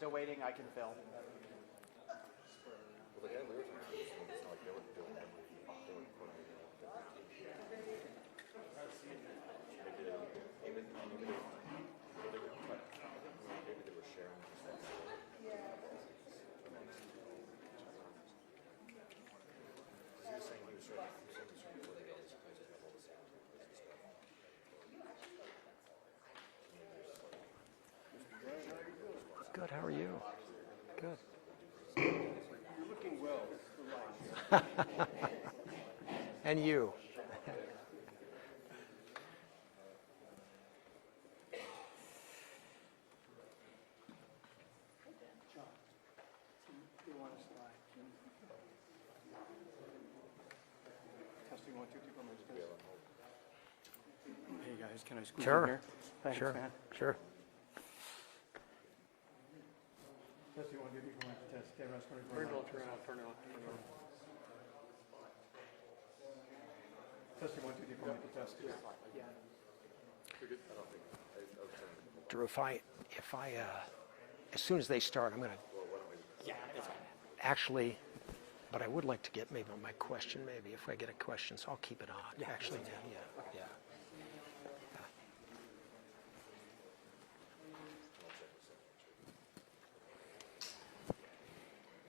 Still waiting, I can fill. Well, the guy we were talking about, it's not like they were doing everything. They were putting it on maybe they were sharing just that. He was saying he was sort of putting all these places have all the sound and stuff. Good, how are you? Good. You're looking well for life. And you. John, you want to slide? Testing 1, 2, 3, 4 minutes. Hey guys, can I squeeze in Sure. here? Thanks, Sure. man. Sure. Testing 1, 2, 3, 4 minutes. Test. Camera's going to Turn it on, turn it on, turn it on. Testing 1, 2, 3, 4 minutes. Test. Yeah. Drew, if I, as soon as they start, I'm going to Yeah, it's fine. actually, but I would like to get maybe my question, maybe if I get a question, so I'll keep it on. Yeah, Actually, that's yeah, yeah.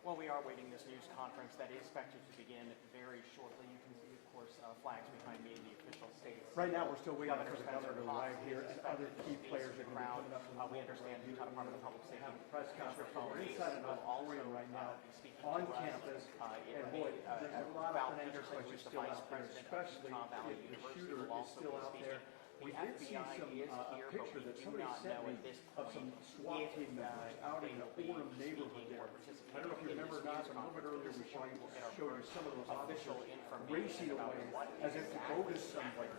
Well, we are waiting this news conference that is expected to begin very shortly. You can see, of course, flags behind me in the official states. Right now, we're still waiting for the Spencer governor to Fox arrive here, is and other key players are going to be crowd. coming up. We understand the Utah Department of Public Safety Press conference. We're inside an auditorium right now on campus, and boy, there's a lot of financial questions still out there, especially if the shooter is still out there. We did see a picture that somebody sent me of some SWAT team members out in the Orem neighborhood there. I don't know if you remember or not, but a little bit earlier we showed you some of those officials racing away as if to go to somewhere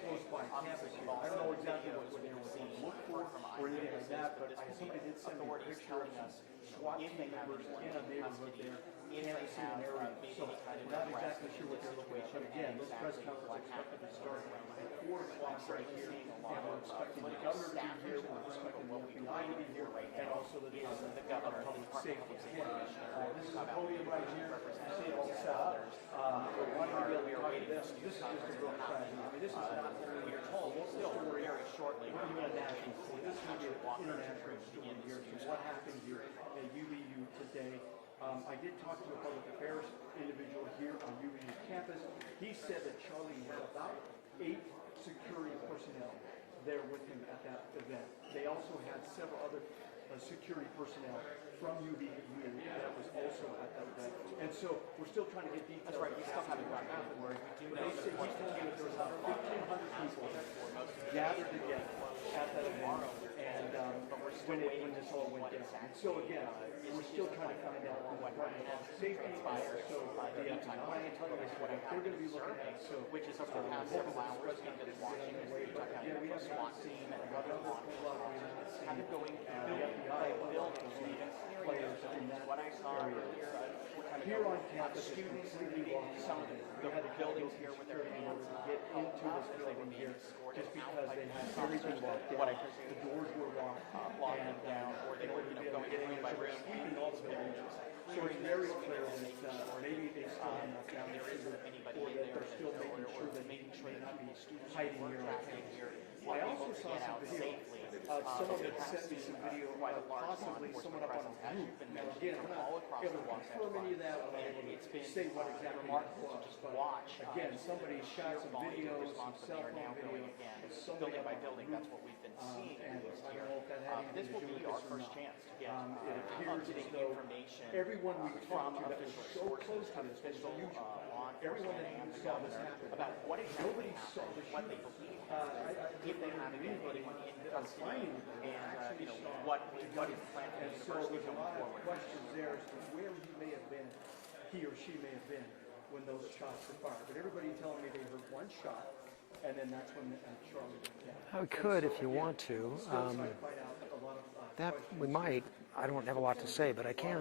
close by campus here. I don't know exactly what they were going to look for or anything like that, but somebody did send me a picture of some SWAT team members in a neighborhood there, canvassing an area. So I'm not exactly sure what they're looking at, but again, this press conference is expected to start at 4 o'clock right here, and we're expecting the governor to be here, we're expecting the FBI to be here, and also the governor of public safety. This is a podium right here, you see it all set up. We're wondering to be able to talk to this. This is just a real tragedy. I mean, this is not only a local story, very shortly. we're doing a national story. This is going to be an international story here. So what happened here at UVU today? I did talk to a public affairs individual here on UVU campus. He said that Charlie had about 8 security personnel there with him at that event. They also had several other security personnel from UVU that was also at that event. And so we're still trying to get details. That's right, we still haven't gotten out of where He told me that there was about 1,500 people gathered together at that event, and when this all went down. And so again, we're still trying to find out what safety expires. So the FBI and what they're going to be looking at. So which is over the past several hours, we've been watching as the Utah County SWAT team and other law enforcement have been going building by building, even players in that what I saw earlier, here on campus, students leaving some of the buildings here with their hands get into this building here just because they had everything locked down. The doors were locked and down, or they were going room by room, sweeping all the buildings. So it's very clear that maybe they still have enough down there, or that they're still making sure that may not be hiding here on campus. I also saw some video. Someone had sent me some video of possibly someone up on a roof. Again, I'm not able to confirm any of that, but I'm able to say what exactly it was. But again, somebody shot some videos, some cell phone videos of somebody building up by on a building. roof. That's what we've been seeing. And I don't know if that had This anything to will do with be our this or first not. chance to get It appears as up-to-date though information everyone we from talked to that was official so sources, close to this was official unusual. law Everyone enforcement that and the saw this governor happen, about what exactly nobody saw happened, the what they shooting. believe If they have anybody anyone in finding custody, them, and actually saw what the is gun. planned for And the so university there's a going lot of forward. questions there as to where he may have been, he or she may have been when those shots were fired. But everybody telling me they heard one shot, and then that's when Charlie went down. I could if you want to. Still trying to find out a lot of That questions. we might. I don't have a lot to say, but I can.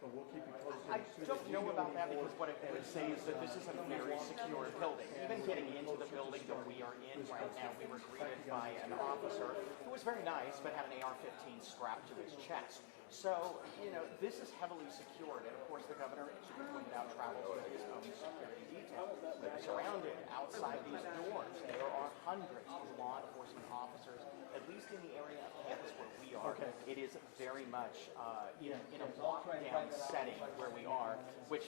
But we'll keep you posted. I don't know about that because what it would say is that this is a very secure building. Even getting into the building that we are in right now, we were greeted by an officer who was very nice but had an AR-15 strapped to his chest. So, this is heavily secured, and of course the governor, as you pointed out, travels with his own security detail. They're surrounded outside these doors. There are hundreds of law enforcement officers, at least in the area of campus where we are. Okay. It is very much in a lockdown setting where we are, which,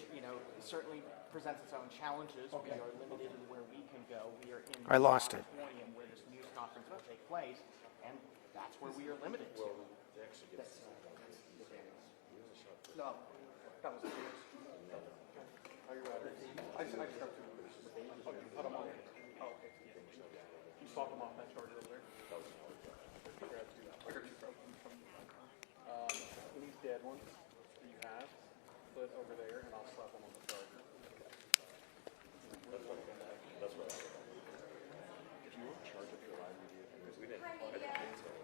certainly presents its own challenges. Okay. We are limited in where we can go. We are in I lost it. auditorium where this news conference will take place, and that's where we are limited to. No, that was the Are you ready? I just have to. Oh, you put them on. Oh, okay. You saw them off that chart earlier. I got you from. These dead ones that you have, put over there, and I'll slap them on the charger. That's what if you were in charge of the live review, because we didn't. Hi, media.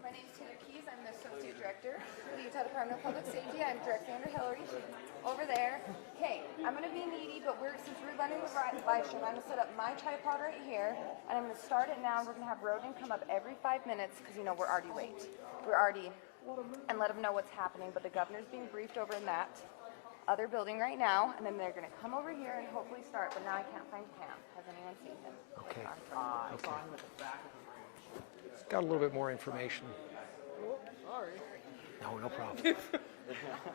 My name is Tina Keys. I'm the Associate Director for the Utah Department of Public Safety. I'm directly under Hillary. Over there. Okay, I'm going to be needy, but since we're running the live stream, I'm going to set up my tripod right here, and I'm going to start it now. We're going to have Roden come up every 5 minutes because, we're already late. And let him know what's happening. But the governor's being briefed over in that other building right now, and then they're going to come over here and hopefully start. But now I can't find Cam. Has anyone seen him? Okay. I saw him at the back of the room. Got a little bit more information. Sorry. No problem. I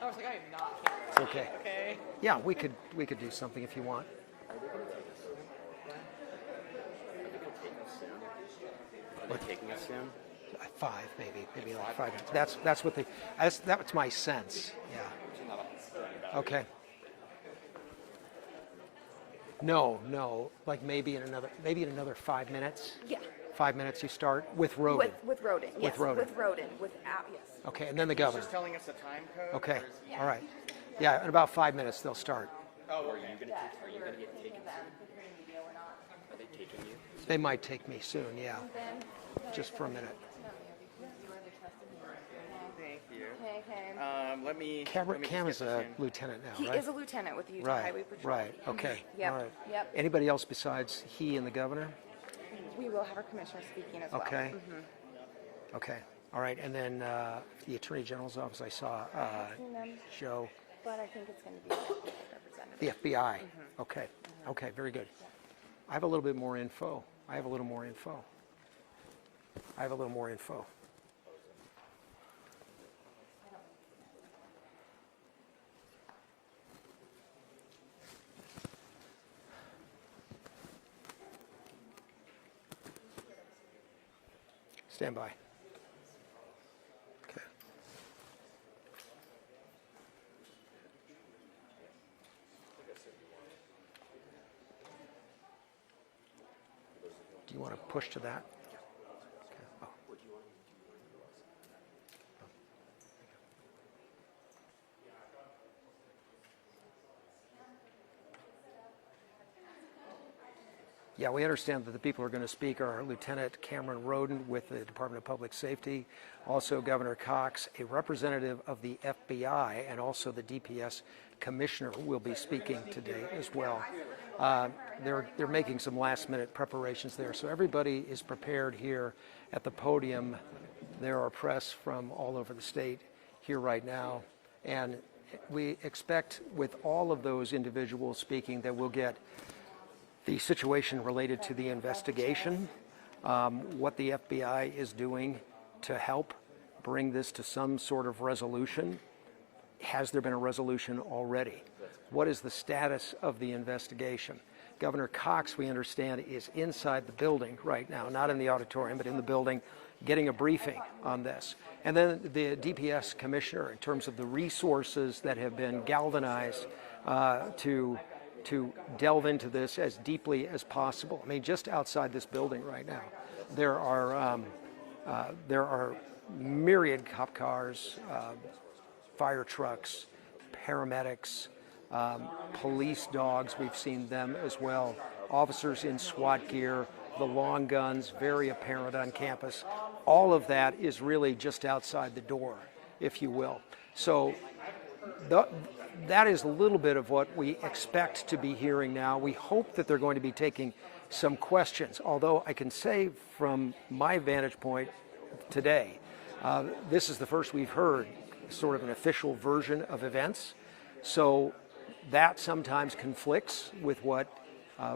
was like, I am not kidding. It's okay. Okay. Yeah, we could do something if you want. Are they taking us soon? 5, maybe like 5 minutes. That's my sense. Yeah. Okay. No, like maybe in another 5 minutes. Yeah. 5 minutes you start with Roden. With Roden. Yes. With Roden. With Roden. Without, yes. Okay, and then the governor. Just telling us the time code? Okay. or is- Yeah. All right. Yeah, in about 5 minutes they'll start. Oh, Are okay. you gonna take? Are you gonna get taken? Media, we're not. Are they taking you? They might take me soon. Yeah, Then, just for a minute. Thank you. Okay. Let me. Cam let me Cam just is get a this in. lieutenant now, He right? is a lieutenant with the Utah Right. Highway Patrol. Right. Okay. Yep. All right. Yep. Anybody else besides he and the governor? We will have our commissioner speaking as well. Okay. Okay. All right. And then the Attorney General's office, I saw Joe, But I think it's going to be representative. the FBI. Okay. Okay. Very good. I have a little bit more info. Stand by. Okay. Do you want to push to that? Okay. Oh. Yeah, we understand that the people who are going to speak are Lieutenant Cameron Roden with the Department of Public Safety, also Governor Cox, a representative of the FBI, and also the DPS commissioner will be speaking today as well. They're making some last-minute preparations there, so everybody is prepared here at the podium. There are press from all over the state here right now, and we expect with all of those individuals speaking that we'll get the situation related to the investigation, what the FBI is doing to help bring this to some sort of resolution. Has there been a resolution already? What is the status of the investigation? Governor Cox, we understand, is inside the building right now, not in the auditorium, but in the building, getting a briefing on this. And then the DPS commissioner, in terms of the resources that have been galvanized to delve into this as deeply as possible. I mean, just outside this building right now, there are myriad cop cars, fire trucks, paramedics, police dogs. We've seen them as well. Officers in SWAT gear, the long guns, very apparent on campus. All of that is really just outside the door, if you will. So that is a little bit of what we expect to be hearing now. We hope that they're going to be taking some questions, although I can say from my vantage point today, this is the first we've heard sort of an official version of events. So that sometimes conflicts with what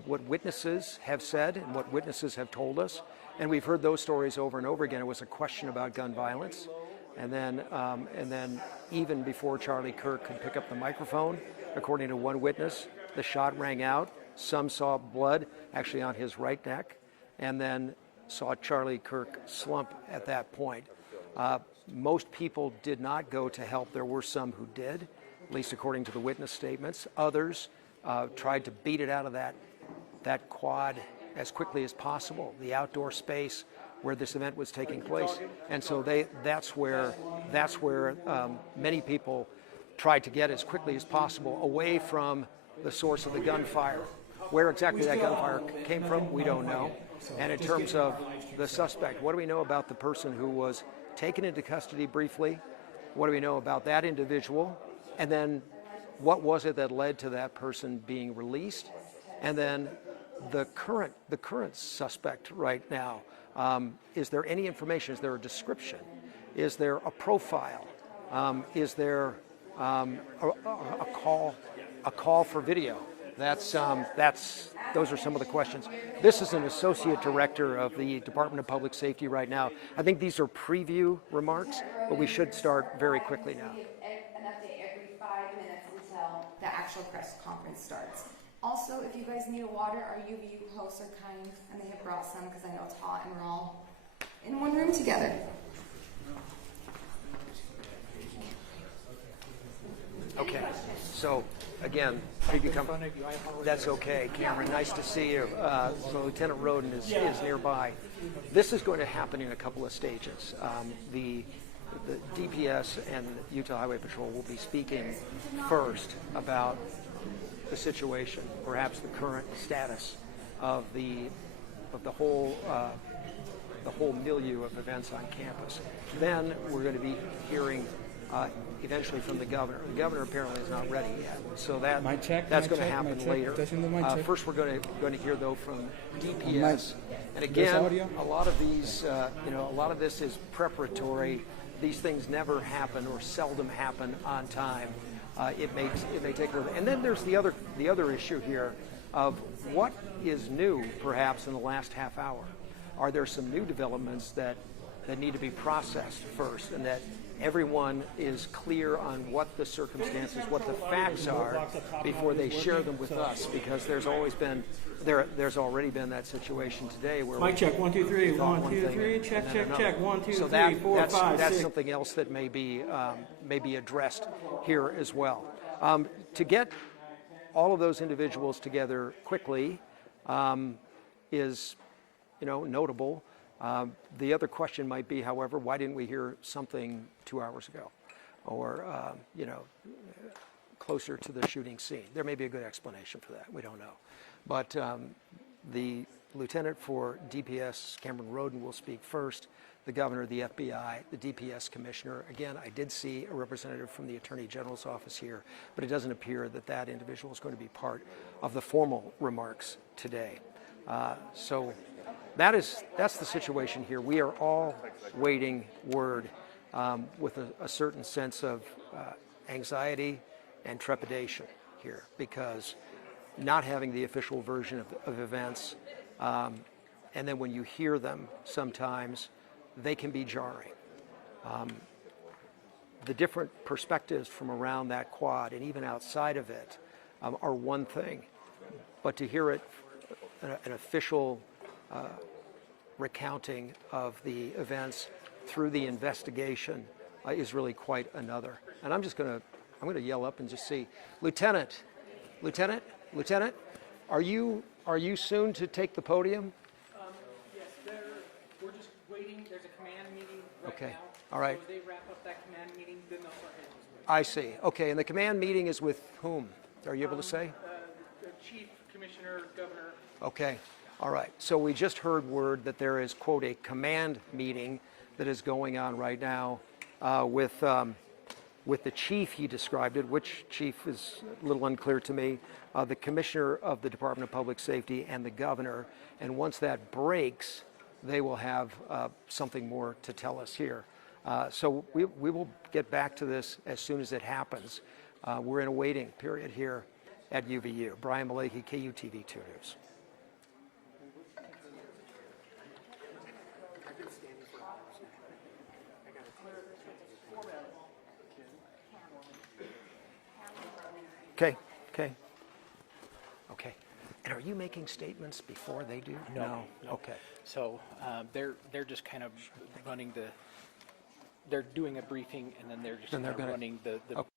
witnesses have said and what witnesses have told us. And we've heard those stories over and over again. It was a question about gun violence. And then even before Charlie Kirk could pick up the microphone, according to one witness, the shot rang out. Some saw blood actually on his right neck, and then saw Charlie Kirk slump at that point. Most people did not go to help. There were some who did, at least according to the witness statements. Others tried to beat it out of that quad as quickly as possible, the outdoor space where this event was taking place. And so that's where many people tried to get as quickly as possible away from the source of the gunfire. Where exactly that gunfire came from, we don't know. And in terms of the suspect, what do we know about the person who was taken into custody briefly? What do we know about that individual? And then what was it that led to that person being released? And then the current suspect right now, is there any information? Is there a description? Is there a profile? Is there a call for video? Those are some of the questions. This is an associate director of the Department of Public Safety right now. I think these are preview remarks, but we should start very quickly now. An update every 5 minutes until the actual press conference starts. Also, if you guys need water, our UVU hosts are kind, and they have brought some because I know it's hot and we're all in one room together. Okay, so again, that's okay, Cameron. Nice to see you. So Lieutenant Roden is nearby. This is going to happen in a couple of stages. The DPS and Utah Highway Patrol will be speaking first about the situation, perhaps the current status of the whole milieu of events on campus. Then we're going to be hearing eventually from the governor. The governor apparently is not ready yet, so that's going to happen later. First, we're going to hear though from DPS, and again, a lot of these, a lot of this is preparatory. These things never happen or seldom happen on time. It may take a little bit. And then there's the other issue here of what is new, perhaps in the last half hour. Are there some new developments that need to be processed first, and that everyone is clear on what the circumstances, what the facts are, before they share them with us? Because there's already been that situation today where mic check 1 2 3 1 2 3 check 1 2 3 4 5 that's 6. something else that may be addressed here as well. To get all of those individuals together quickly is notable. The other question might be, however, why didn't we hear something 2 hours ago, or closer to the shooting scene? There may be a good explanation for that. We don't know. But the lieutenant for DPS, Cameron Roden, will speak first. The governor, the FBI, the DPS commissioner. Again, I did see a representative from the Attorney General's office here, but it doesn't appear that individual is going to be part of the formal remarks today. So that's the situation here. We are all waiting word with a certain sense of anxiety and trepidation here, because not having the official version of events, and then when you hear them, sometimes they can be jarring. The different perspectives from around that quad and even outside of it are one thing, but to hear it, an official recounting of the events through the investigation is really quite another. And I'm going to yell up and just see, Lieutenant, are you soon to take the podium? Yes, we're just waiting. There's a command meeting right Okay. now. All right. So they wrap up that command meeting, then they'll start heading this way. I see. Okay, and the command meeting is with whom? Are you able to say? The chief, commissioner, governor. Okay. All right. So we just heard word that there is, quote, a command meeting that is going on right now with the chief, he described it. Which chief is a little unclear to me. The commissioner of the Department of Public Safety and the governor. And once that breaks, they will have something more to tell us here. So we will get back to this as soon as it happens. We're in a waiting period here at UVU. Brian Malachy, KUTV 2 News. Okay. And are you making statements before they do? No. Okay. So they're just kind of running they're doing a briefing, and then they're just Then they're kind of gonna- running the Okay.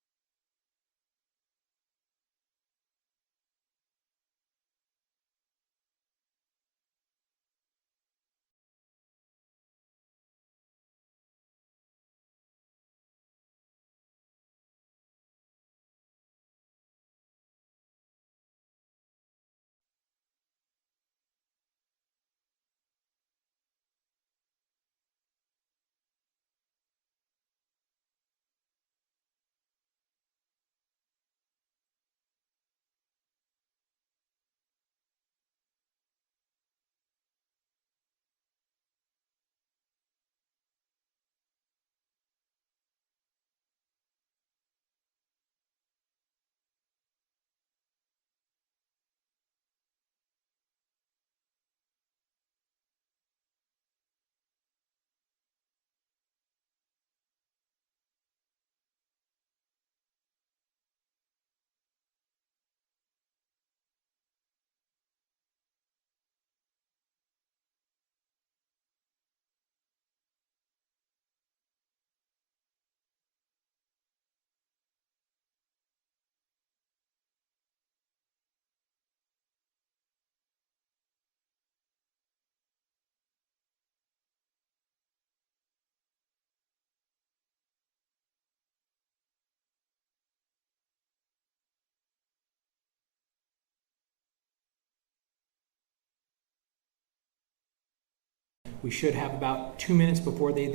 We should have about 2 minutes before they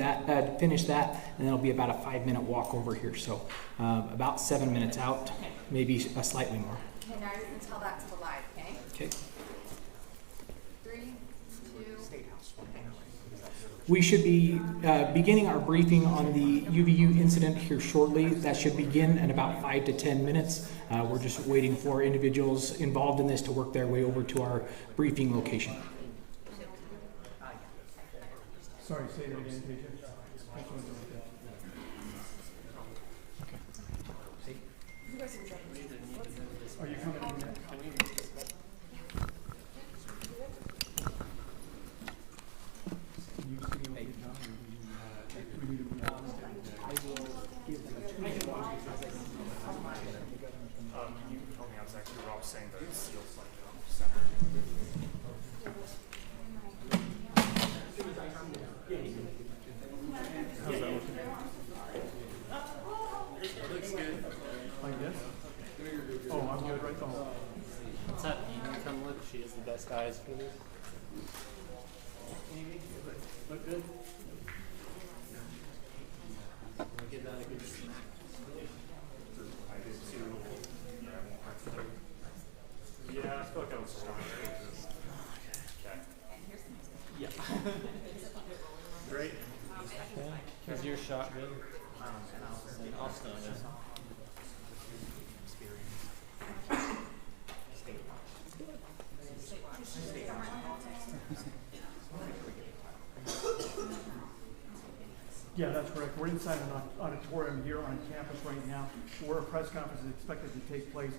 finish that, and then it'll be about a 5-minute walk over here. So about 7 minutes out, maybe slightly more. Okay, now you can tell that to the live, okay? Okay. 3, 2. We should be beginning our briefing on the UVU incident here shortly. That should begin in about 5 to 10 minutes. We're just waiting for individuals involved in this to work their way over to our briefing location. Sorry, say that again, teacher. Are you coming in next? You told me I was actually Rob saying that it's sealed like Like this? Oh, I'm good right now. What's up? You can come look. She has the best eyes for this. Amy, look good. Give that a good smack. I did too. Yeah, I feel like I was strong. Okay. Yeah. Great. Is your shot good? I'll stand it. Yeah, that's correct. We're inside an auditorium here on campus right now, where a press conference is expected to take place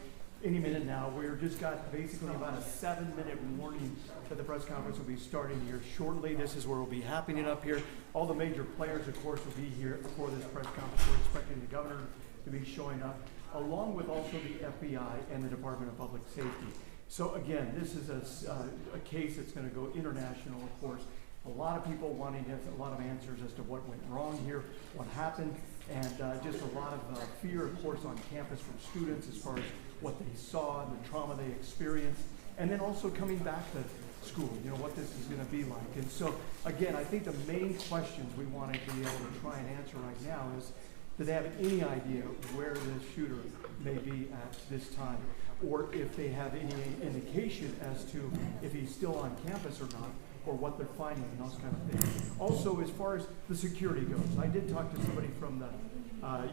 any minute now. We've just got basically about a 7-minute warning that the press conference will be starting here shortly. This is where we'll be happening up here. All the major players, of course, will be here for this press conference. We're expecting the governor to be showing up, along with also the FBI and the Department of Public Safety. So again, this is a case that's going to go international, of course. A lot of people wanting a lot of answers as to what went wrong here, what happened, and just a lot of fear, of course, on campus from students as far as what they saw and the trauma they experienced, and then also coming back to school, you know, what this is going to be like. And so, again, I think the main questions we want to be able to try and answer right now is, do they have any idea where this shooter may be at this time? Or if they have any indication as to if he's still on campus or not, or what they're finding and those kind of things. Also, as far as the security goes, I did talk to somebody from the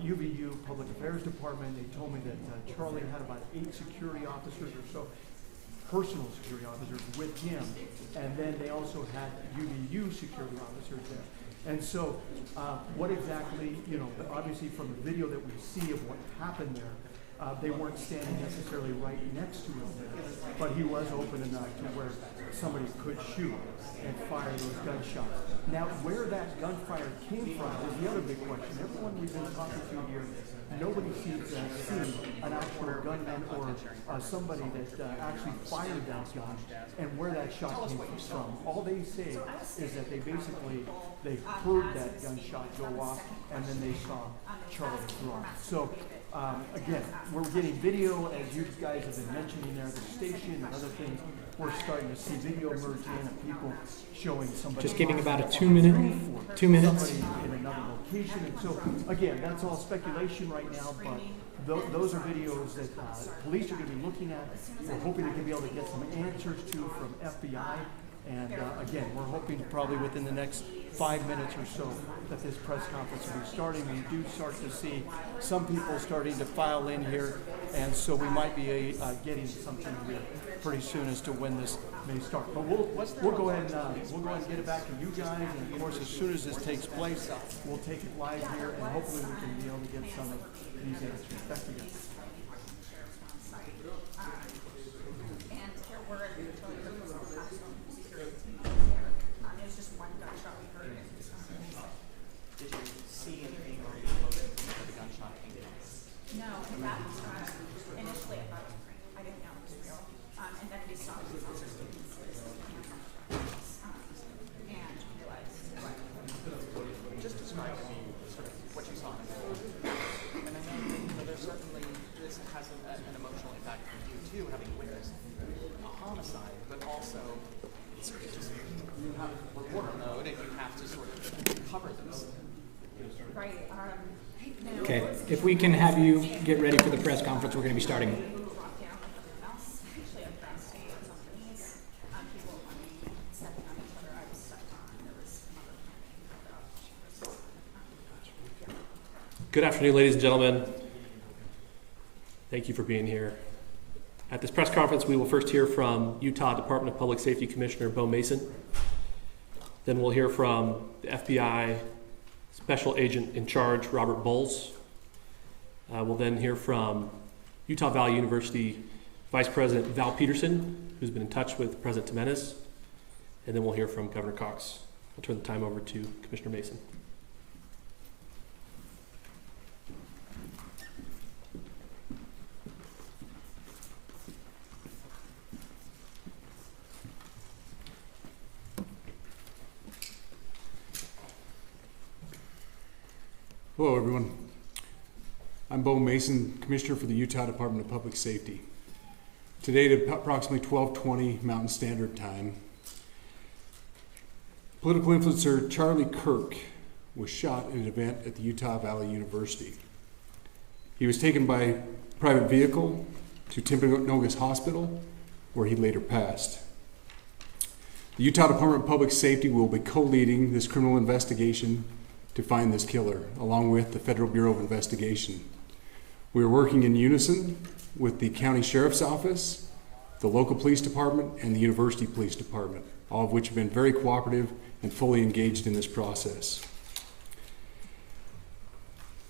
UVU Public Affairs Department. They told me that Charlie had about 8 security officers or so, personal security officers with him, and then they also had UVU security officers there. And so, what exactly, you know, obviously from the video that we see of what happened there, they weren't standing necessarily right next to him there, but he was open enough to where somebody could shoot and fire those gunshots. Now, where that gunfire came from is the other big question. Everyone we've been talking to here, nobody seems to have seen an actual gunman or somebody that actually fired that gun and where that shot came from. All they say is that they heard that gunshot go off and then they saw Charlie drop. So again, we're getting video, as you guys have been mentioning there, the station and other things. We're starting to see video merge in of people showing somebody. Just giving about a 2 minutes. Somebody in another location. And so, again, that's all speculation right now, but those are videos that police are going to be looking at. We're hoping they're going to be able to get some answers to from FBI. And again, we're hoping probably within the next 5 minutes or so that this press conference will be starting. We do start to see some people starting to file in here, and so we might be getting something here pretty soon as to when this may start. But we'll go ahead and get it back to you guys, and of course, as soon as this takes place, we'll take it live here, and hopefully we can be able to get some of these answers. Back to you. Okay, if we can have you get ready for the press conference, we're going to be starting. Good afternoon, ladies and gentlemen. Thank you for being here. At this press conference, we will first hear from Utah Department of Public Safety Commissioner Bo Mason. Then we'll hear from the FBI Special Agent in Charge, Robert Bowles. We'll then hear from Utah Valley University Vice President Val Peterson, who's been in touch with President Jimenez. And then we'll hear from Governor Cox. I'll turn the time over to Commissioner Mason. Hello, everyone. I'm Bo Mason, Commissioner for the Utah Department of Public Safety. Today at approximately 12:20 Mountain Standard Time, political influencer Charlie Kirk was shot in an event at the Utah Valley University. He was taken by private vehicle to Timpanogos Hospital, where he later passed. The Utah Department of Public Safety will be co-leading this criminal investigation to find this killer, along with the Federal Bureau of Investigation. We are working in unison with the County Sheriff's Office, the local police department, and the University Police Department, all of which have been very cooperative and fully engaged in this process.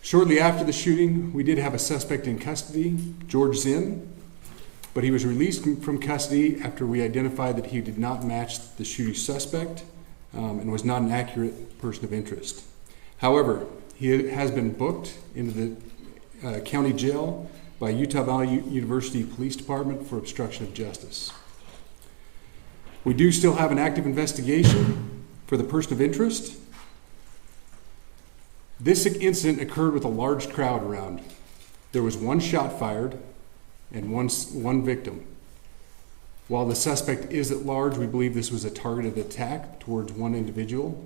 Shortly after the shooting, we did have a suspect in custody, George Zinn, but he was released from custody after we identified that he did not match the shooting suspect and was not an accurate person of interest. However, he has been booked into the county jail by Utah Valley University Police Department for obstruction of justice. We do still have an active investigation for the person of interest. This incident occurred with a large crowd around. There was one shot fired and one victim. While the suspect is at large, we believe this was a targeted attack towards one individual.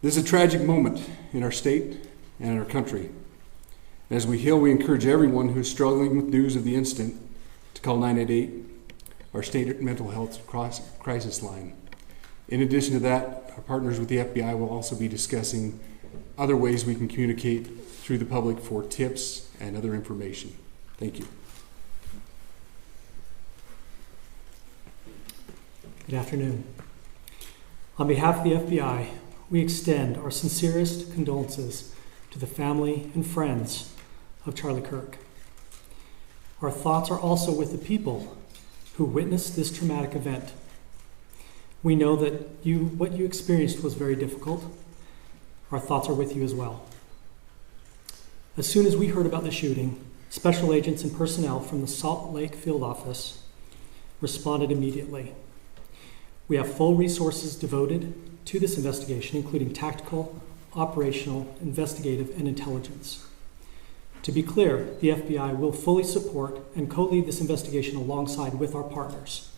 This is a tragic moment in our state and in our country. As we encourage everyone who is struggling with news of the incident to call 988 our state mental health crisis line. In addition to that, our partners with the FBI will also be discussing other ways we can communicate through the public for tips and other information. Thank you. Good afternoon. On behalf of the FBI, we extend our sincerest condolences to the family and friends of Charlie Kirk. Our thoughts are also with the people who witnessed this traumatic event. We know that what you experienced was very difficult. Our thoughts are with you as well. As soon as we heard about the shooting, special agents and personnel from the Salt Lake Field Office responded immediately. We have full resources devoted to this investigation, including tactical, operational, investigative, and intelligence. To be clear, the FBI will fully support and co-lead this investigation alongside with our partners.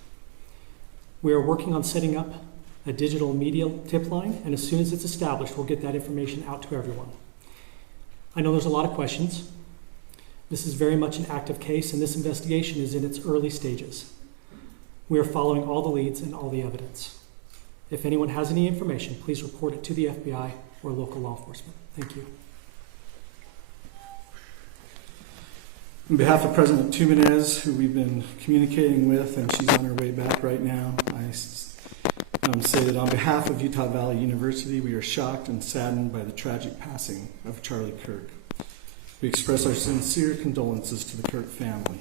We are working on setting up a digital media tip line, and as soon as it's established, we'll get that information out to everyone. I know there's a lot of questions. This is very much an active case, and this investigation is in its early stages. We are following all the leads and all the evidence. If anyone has any information, please report it to the FBI or local law enforcement. Thank you. On behalf of President Tumenez, who we've been communicating with, and she's on her way back right now, I say that on behalf of Utah Valley University, we are shocked and saddened by the tragic passing of Charlie Kirk. We express our sincere condolences to the Kirk family.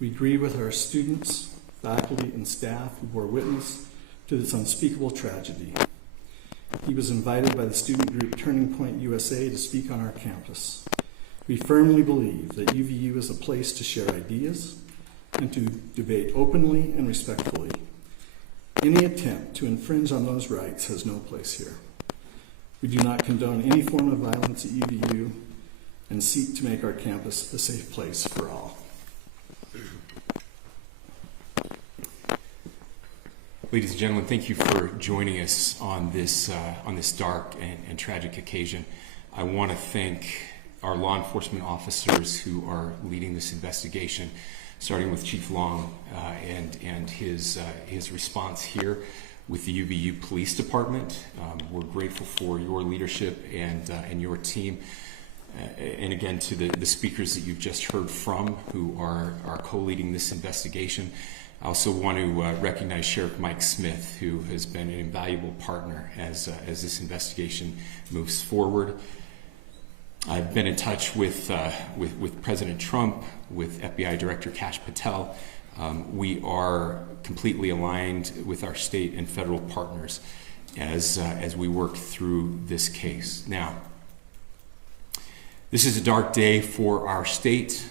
We grieve with our students, faculty, and staff who bore witness to this unspeakable tragedy. He was invited by the student group Turning Point USA to speak on our campus. We firmly believe that UVU is a place to share ideas and to debate openly and respectfully. Any attempt to infringe on those rights has no place here. We do not condone any form of violence at UVU and seek to make our campus a safe place for all. Ladies and gentlemen, thank you for joining us on this dark and tragic occasion. I want to thank our law enforcement officers who are leading this investigation, starting with Chief Long and his response here with the UVU Police Department. We're grateful for your leadership and your team. And again, to the speakers that you've just heard from who are co-leading this investigation. I also want to recognize Sheriff Mike Smith, who has been an invaluable partner as this investigation moves forward. I've been in touch with President Trump, with FBI Director Kash Patel. We are completely aligned with our state and federal partners as we work through this case. Now, this is a dark day for our state.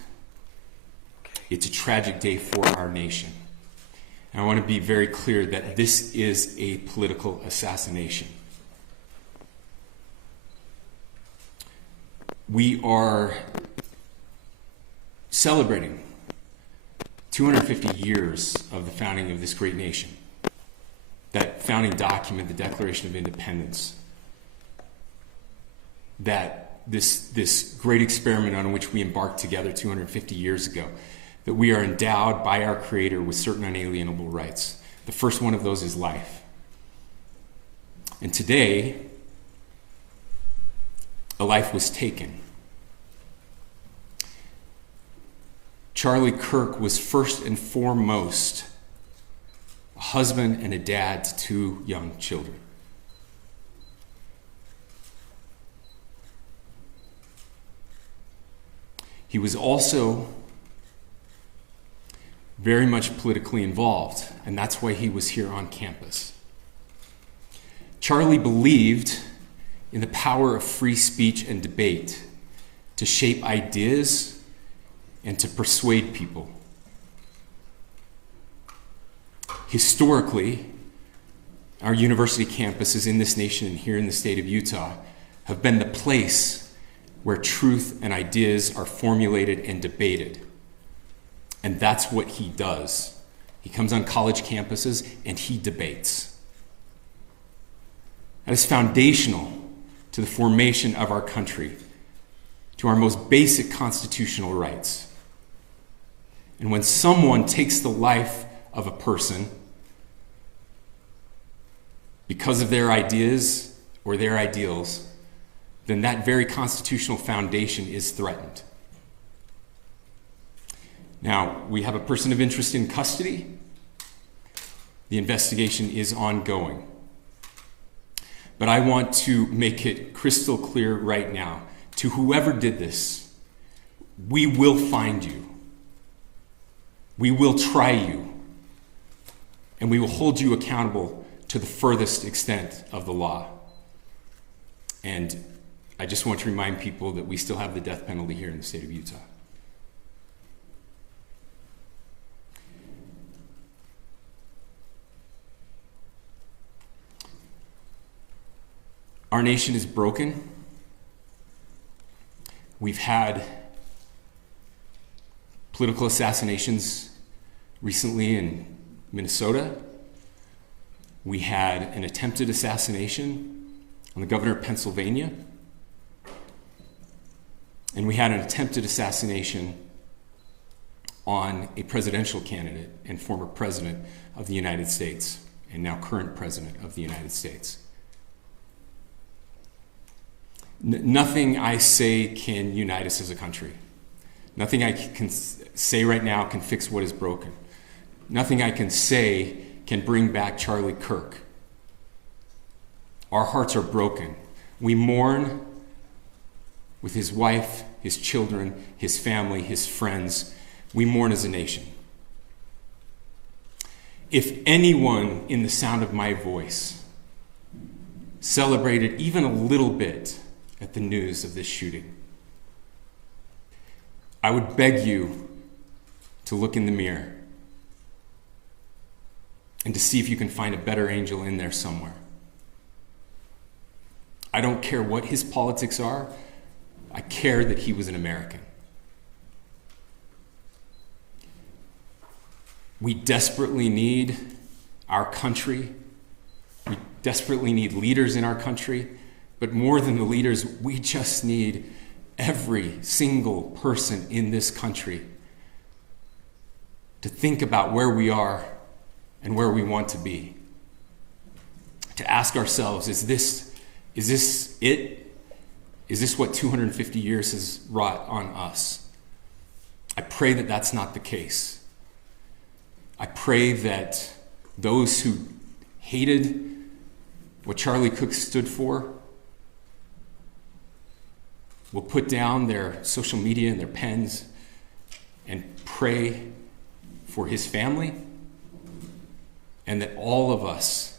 It's a tragic day for our nation. And I want to be very clear that this is a political assassination. We are celebrating 250 years of the founding of this great nation. That founding document, the Declaration of Independence, that this great experiment on which we embarked together 250 years ago, that we are endowed by our Creator with certain unalienable rights. The first one of those is life. And today, a life was taken. Charlie Kirk was first and foremost a husband and a dad to two young children. He was also very much politically involved, and that's why he was here on campus. Charlie believed in the power of free speech and debate to shape ideas and to persuade people. Historically, our university campuses in this nation and here in the state of Utah have been the place where truth and ideas are formulated and debated. And that's what he does. He comes on college campuses and he debates. That is foundational to the formation of our country, to our most basic constitutional rights. And when someone takes the life of a person because of their ideas or their ideals, then that very constitutional foundation is threatened. Now, we have a person of interest in custody. The investigation is ongoing. But I want to make it crystal clear right now, to whoever did this, we will find you. We will try you. And we will hold you accountable to the furthest extent of the law. And I just want to remind people that we still have the death penalty here in the state of Utah. Our nation is broken. We've had political assassinations recently in Minnesota. We had an attempted assassination on the governor of Pennsylvania. And we had an attempted assassination on a presidential candidate and former president of the United States, and now current president of the United States. Nothing I say can unite us as a country. Nothing I can say right now can fix what is broken. Nothing I can say can bring back Charlie Kirk. Our hearts are broken. We mourn with his wife, his children, his family, his friends. We mourn as a nation. If anyone in the sound of my voice celebrated even a little bit at the news of this shooting, I would beg you to look in the mirror and to see if you can find a better angel in there somewhere. I don't care what his politics are. I care that he was an American. We desperately need our country. We desperately need leaders in our country. But more than the leaders, we just need every single person in this country to think about where we are and where we want to be. To ask ourselves, is this it? Is this what 250 years has wrought on us? I pray that that's not the case. I pray that those who hated what Charlie Kirk stood for will put down their social media and their pens and pray for his family, and that all of us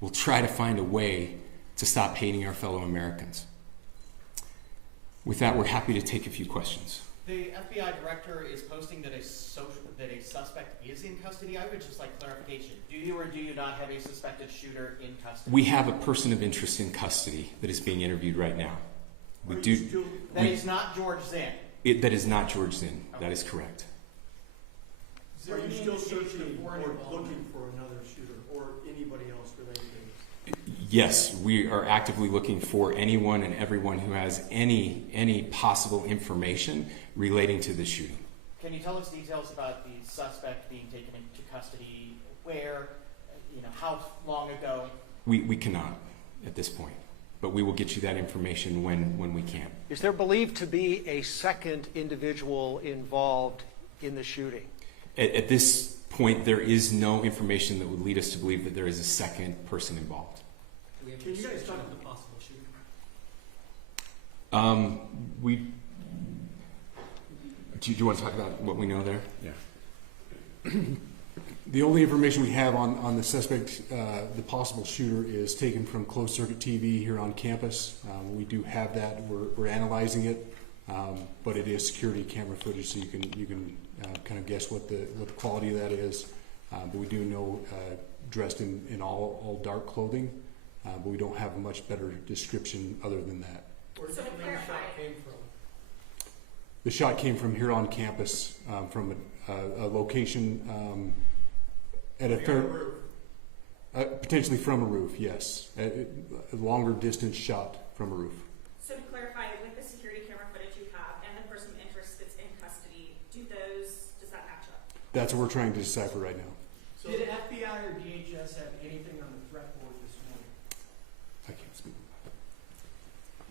will try to find a way to stop hating our fellow Americans. With that, we're happy to take a few questions. The FBI director is posting that a suspect is in custody. I would just like clarification. Do you or do you not have a suspected shooter in custody? We have a person of interest in custody that is being interviewed right now. That is not George Zinn. That is not George Zinn. Okay. That is correct. Are you still searching or looking for another shooter or anybody else related to this? Yes, we are actively looking for anyone and everyone who has any possible information relating to this shooting. Can you tell us details about the suspect being taken into custody? Where? How long ago? We cannot at this point, but we will get you that information when we can. Is there believed to be a second individual involved in the shooting? At this point, there is no information that would lead us to believe that there is a second person involved. Can you guys talk about the possible shooter? Do you want to talk about what we know there? Yeah. The only information we have on the suspect, the possible shooter, is taken from closed circuit TV here on campus. We do have that. We're analyzing it, but it is security camera footage, so you can kind of guess what the quality of that is. But we do know dressed in all dark clothing, but we don't have a much better description other than that. Where did the shot came from? The shot came from here on campus, from a location at a potentially from a roof. Yes, a longer distance shot from a roof. So to clarify, with the security camera footage you have and the person of interest that's in custody, does that match up? That's what we're trying to decipher right now. So did FBI or DHS have anything on the threat board this morning? I can't speak.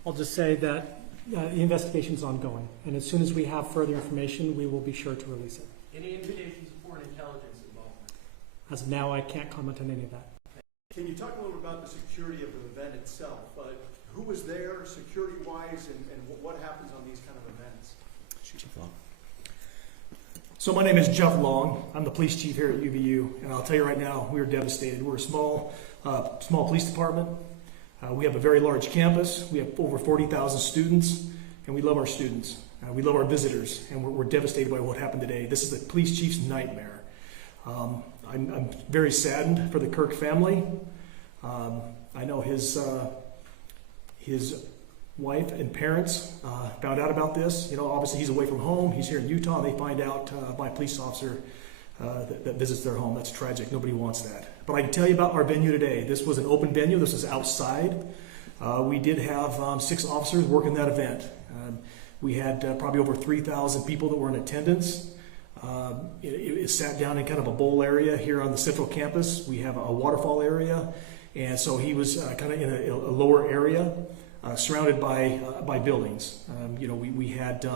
I'll just say that the investigation's ongoing, and as soon as we have further information, we will be sure to release it. Any indications of foreign intelligence involvement? As of now, I can't comment on any of that. Can you talk a little about the security of the event itself? Who was there security-wise, and what happens on these kind of events? So my name is Jeff Long. I'm the police chief here at UVU, and I'll tell you right now, we are devastated. We're a small police department. We have a very large campus. We have over 40,000 students, and we love our students. We love our visitors, and we're devastated by what happened today. This is the police chief's nightmare. I'm very saddened for the Kirk family. I know his wife and parents found out about this. You know, obviously he's away from home. He's here in Utah. They find out by a police officer that visits their home. That's tragic. Nobody wants that. But I can tell you about our venue today. This was an open venue. This was outside. We did have 6 officers working that event. We had probably over 3,000 people that were in attendance. It sat down in kind of a bowl area here on the central campus. We have a waterfall area. And so he was kind of in a lower area, surrounded by buildings. You know, we had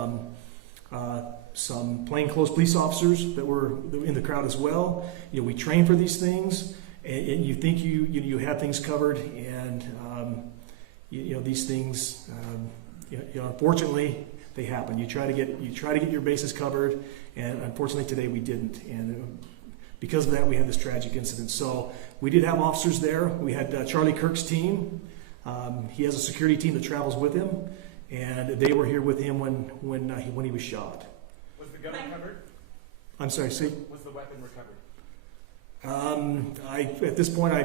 some plainclothes police officers that were in the crowd as well. You know, we train for these things, and you think you have things covered, and you know, these things, unfortunately, they happen. You try to get your bases covered, and unfortunately today we didn't. And because of that, we had this tragic incident. So we did have officers there. We had Charlie Kirk's team. He has a security team that travels with him, and they were here with him when he was shot. Was the gun recovered? I'm sorry, see? Was the weapon recovered? At this point, I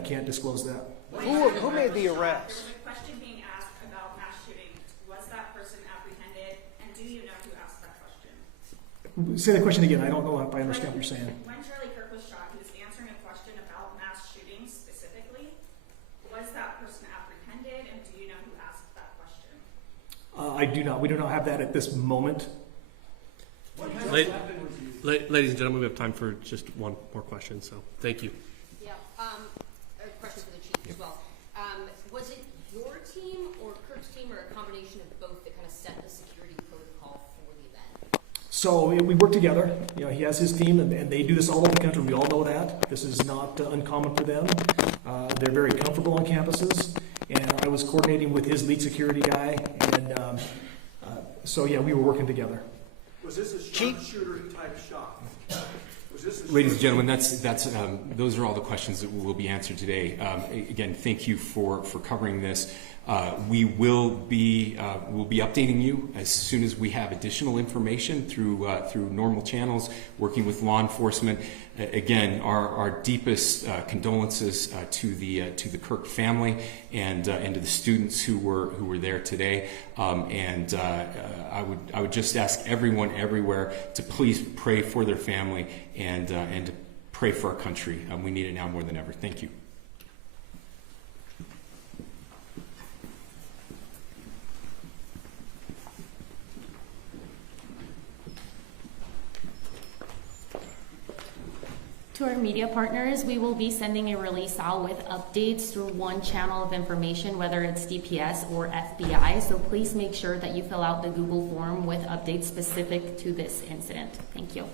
can't disclose that. Who made the arrest? There was a question being asked about mass shooting. Was that person apprehended, and do you know who asked that question? Say the question again. I don't know if I understand what you're saying. When Charlie Kirk was shot, he was answering a question about mass shootings specifically. Was that person apprehended, and do you know who asked that question? I do not. We do not have that at this moment. Ladies and gentlemen, we have time for just one more question, so thank you. Yeah, a question for the chief as well. Was it your team or Kirk's team, or a combination of both, that kind of set the security protocol for the event? So we work together. You know, he has his team, and they do this all over the country. We all know that. This is not uncommon for them. They're very comfortable on campuses, and I was coordinating with his lead security guy, and so yeah, we were working together. Was this a sharpshooter type shot? Ladies and gentlemen, those are all the questions that will be answered today. Again, thank you for covering this. We will be updating you as soon as we have additional information through normal channels, working with law enforcement. Again, our deepest condolences to the Kirk family and to the students who were there today. I would just ask everyone everywhere to please pray for their family and to pray for our country. We need it now more than ever. Thank you. To our media partners, we will be sending a release out with updates through one channel of information, whether it's DPS or FBI. So please make sure that you fill out the Google form with updates specific to this incident. Thank you.